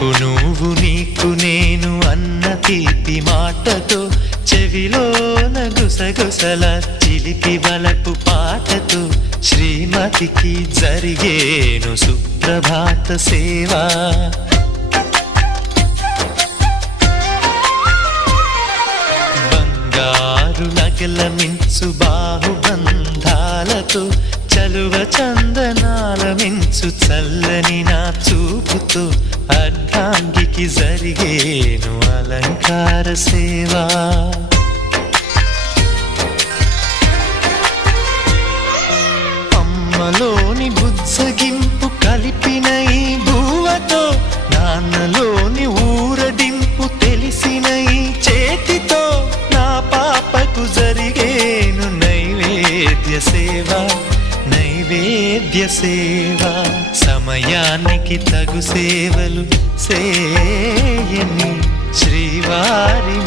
నువ్వు నీకు నేను అన్న తీపి మాటతో చెవిలోన గుసగుసల చిలిపి బలపు పాటతో శ్రీమతికి జరిగేను సుప్రభాత సేవా. బంగారు నగల మించు బాహుబంధాలతో చలువ చందనాల మించు చల్లని నా చూపుతో అర్ధాంగికి జరిగేను అలంకార సేవా. అమ్మలోని బుజ్జగింపు కలిపిన ఈ భూవతో నాన్నలోని ఊరడింపు తెలిసిన ఈ చేతితో నా పాపకు జరిగేను నైవేద్య సేవ నైవేద్య సేవ. సమయానికి తగు సేవలు సేయని శ్రీవారి